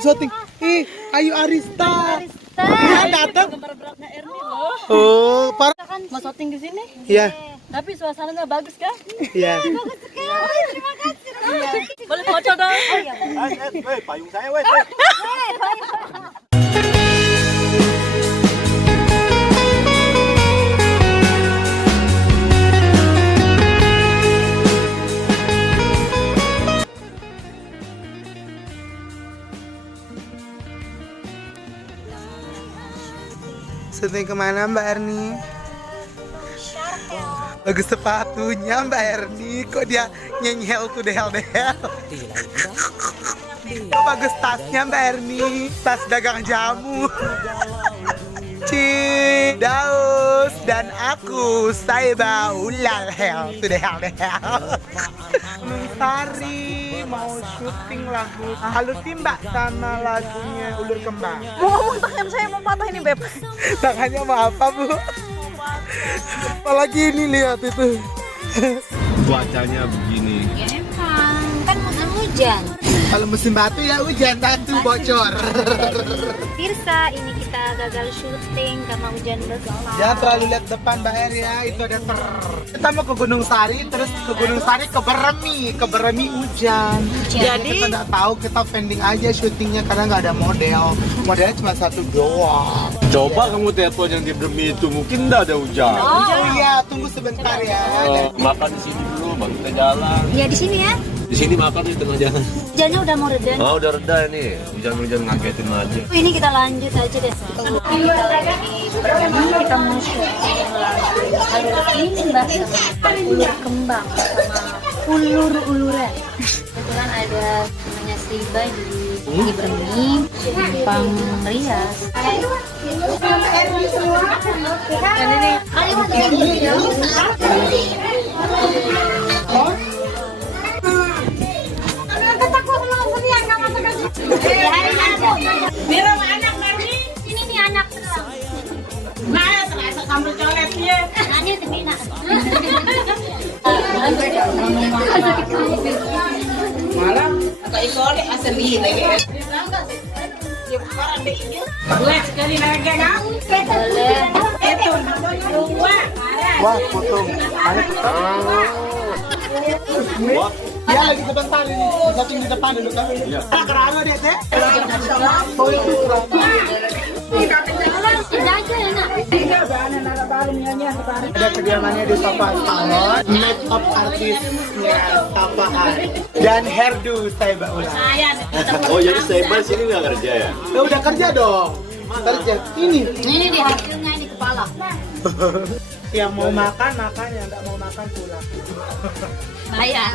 syuting. Ih, Ayu Arista. Iya datang. Gambar beratnya Erni loh. Oh, parah. Mau syuting di sini? Iya. Tapi suasananya bagus kan? Iya. Bagus sekali. Terima kasih. Iya. Boleh foto dong? Oh iya. Weh, payung saya weh. Syuting kemana Mbak Erni? Bagus sepatunya Mbak Erni. Kok dia nyenyel tuh dehel-dehel. Kok bagus tasnya Mbak Erni. Tas dagang jamu. Daus dan aku saya baulah hel tuh dehel-dehel. Sari mau syuting lagu Halo Mbak sama lagunya Ulur Kembang. Mau ngomong tangan saya mau patah ini Beb. Tangannya mau apa Bu? Apalagi ini lihat itu. Cuacanya begini. Ya emang, kan musim hujan. Kalau musim batu ya hujan batu bocor. Tirsa, ini kita gagal syuting karena hujan besar. Jangan terlalu lihat depan Mbak Er ya, itu ada ter. Kita mau ke Gunung Sari, terus ke Gunung Sari ke Beremi hujan. Jadi kita nggak tahu, kita pending aja syutingnya karena nggak ada model. Modelnya cuma satu doang. Coba kamu telepon yang di Bermi itu, mungkin nggak ada hujan. Oh iya, tunggu sebentar ya. Makan di sini dulu, baru kita jalan. Ya di sini ya. Di sini makan di tengah jalan. Hujannya udah mau reda. Oh, udah reda ini. Hujan-hujan ngagetin aja. Ini kita lanjut aja deh. Kita lagi di Beremi, kita mau syuting lagu ini Mbak Ulur Kembang sama Ulur-uluran. Kebetulan ada namanya Sriba di Beremi, Simpang Rias. Biar anak Marni, Ini nih anak. nah terasa sambal colet ya. Nanya Tina. Malam atau ikode asli lagi. Ya parah deh ini. Buat sekali naga kamu. Boleh. Itu dua. Wah, potong. Ada Wah, ya lagi sebentar ini, syuting di depan dulu kan. Iya. Kerana deh teh. Oh itu Tidak aja ya nak. ada kediamannya di Sapa Salon, make up artisnya Sapaan dan hairdo saya Mbak Ulan. oh jadi Seba sini nggak kerja ya? Udah kerja dong, kerja ini. Ini di hasilnya ini kepala. Yang mau makan makan, yang nggak mau makan pulang. Bayar.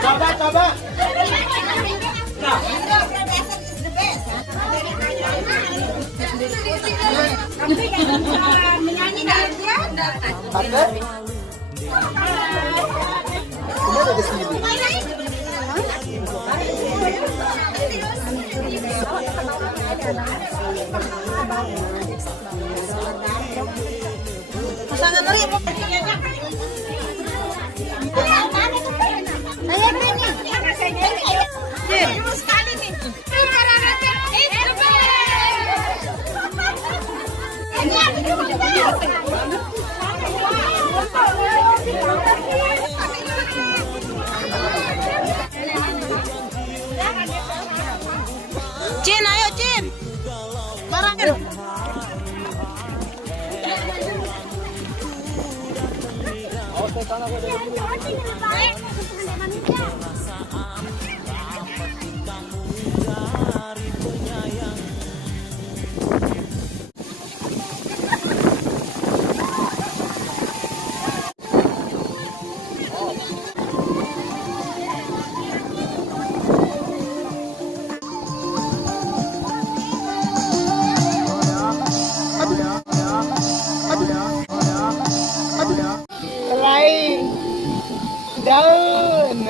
Coba. Ada? Semua ada di sini. Pasangan lagi mau sekali nih. Cin, ayo Cin. Barang. Daun.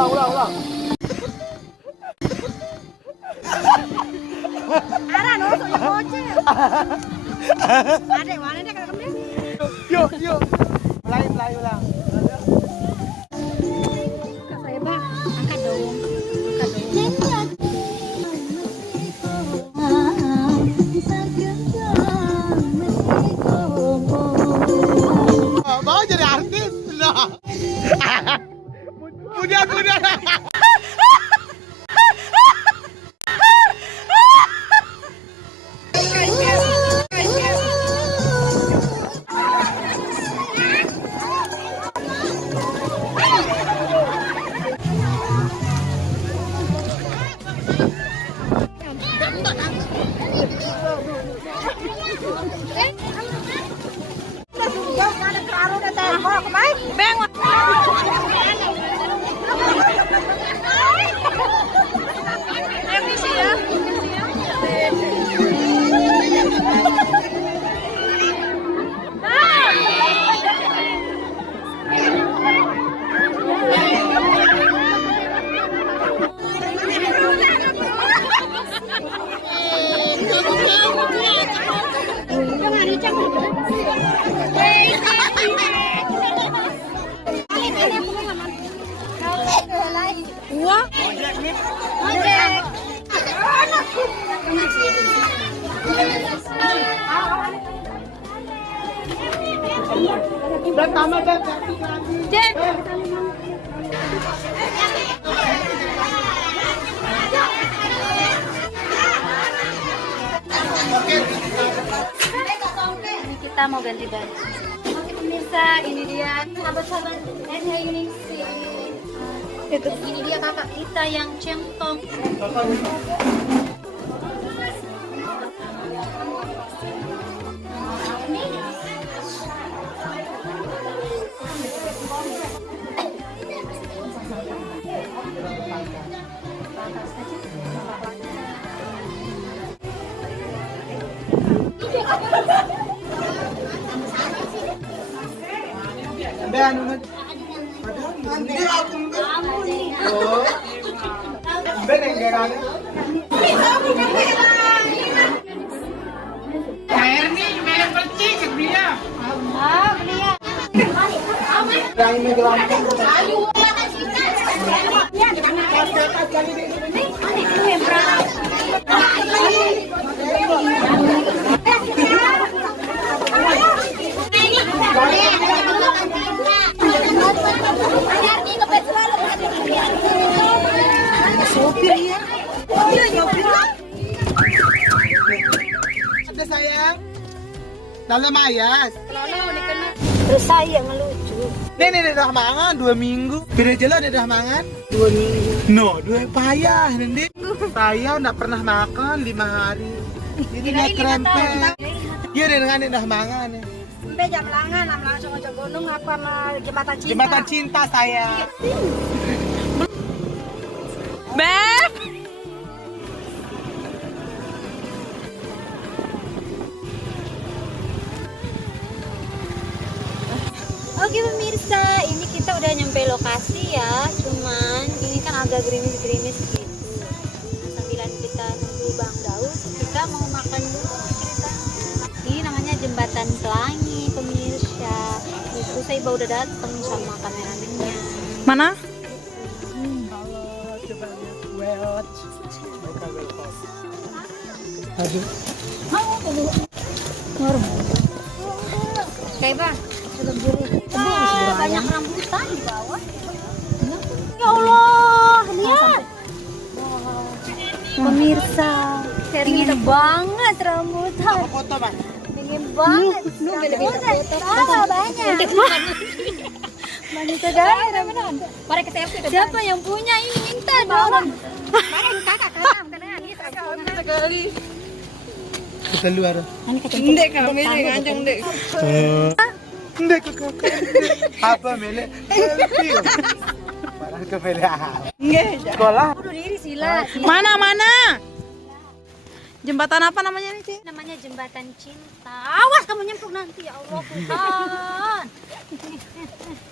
Ulang. Ara no, soalnya bocil. Ada mana dia kalau kemudian? Yuk. Mulai ulang. Pertama dan Ini kita mau ganti baju. Oke pemirsa, ini dia sahabat-sahabat ini ini dia kakak kita yang centong. Ada sayang. Dalam ayas. Terus saya ngelucu. Nih dah mangan 2 minggu. Beda jalan dah mangan 2 minggu. No, 2 payah nanti. Saya ndak pernah makan 5 hari. Jadi dia krempet. Iya dengan dah mangan. Sampai jam langan langsung aja gunung apa sama jembatan cinta. Jembatan cinta saya. Beb. Oke pemirsa, ini kita udah nyampe lokasi ya. Cuman ini kan agak gerimis-gerimis gitu. Nah, sambilan kita nunggu Bang Daud, kita mau makan dulu ceritanya. Ini namanya Jembatan Pelangi pemirsa. Itu saya baru udah datang sama kameramennya. Mana? Halo, coba lihat watch. Mereka welcome. Aduh. Kayak Bang, banyak rambutan di bawah. Ya Allah, lihat. Pemirsa, dingin banget rambutan. Apa foto, Mas? Dingin banget. Rambutan banyak. Banyak sekali rambutan. Siapa yang punya ini minta dong. Kakak Sekali. Kita luar. Ndek kami ngancang ndek. Ndek kakak. Apa mele? Selfie. Barang kepedean. Nggih. Sekolah. bunuh diri sila. Mana? Jembatan apa namanya nih, Ci? Namanya Jembatan Cinta. Awas kamu nyemplung nanti ya Allah Tuhan.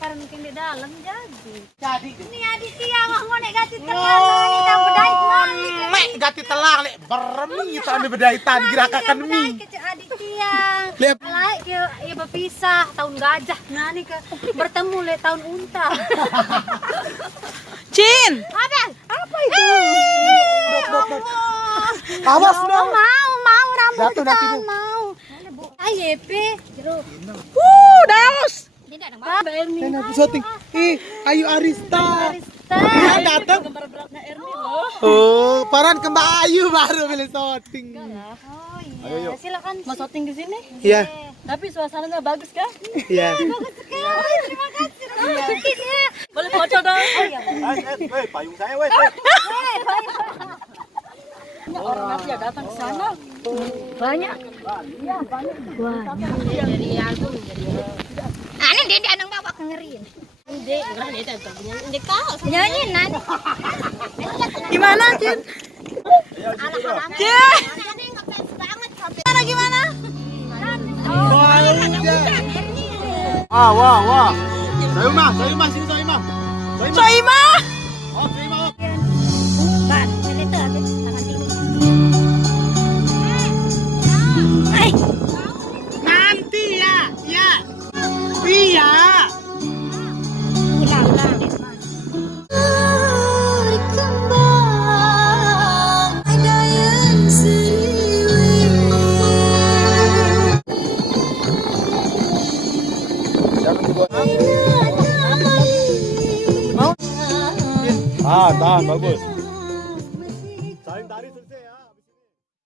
Karena mungkin di dalam jadi. Ini Aditya mau nek gati telang kita bedait malik. Mek gati telang lek beremi itu ande bedaitan gerakan mie. Aditya. Lep. Lai ke ya berpisah tahun gajah. Nah nih ke bertemu le tahun unta. Cin. Apa itu? Awas no. Mau Jatuh nanti rambutan tuh. mau. Ayo jeruk. Daus. Tidak ada apa. Enak syuting. Ih, Ayu Arista. Dia datang. Oh, peran kembang Ayu baru pilih syuting. Oh iya. Silakan. Mau syuting di sini? Iya, Tapi suasananya bagus kan? iya. Terima kasih. Boleh foto dong. Payung saya, weh. Orang Asia datang ke sana. Banyak. Wah, dari Agung. Nyanyi nan. Gimana, Cin? Cin! Gimana? Wah. Soimah, sini Soimah. Soimah! Oh, Soimah. Ban, itu habis tangan tinggi. Nanti ya. Iya. Ulang. Tahan, bagus.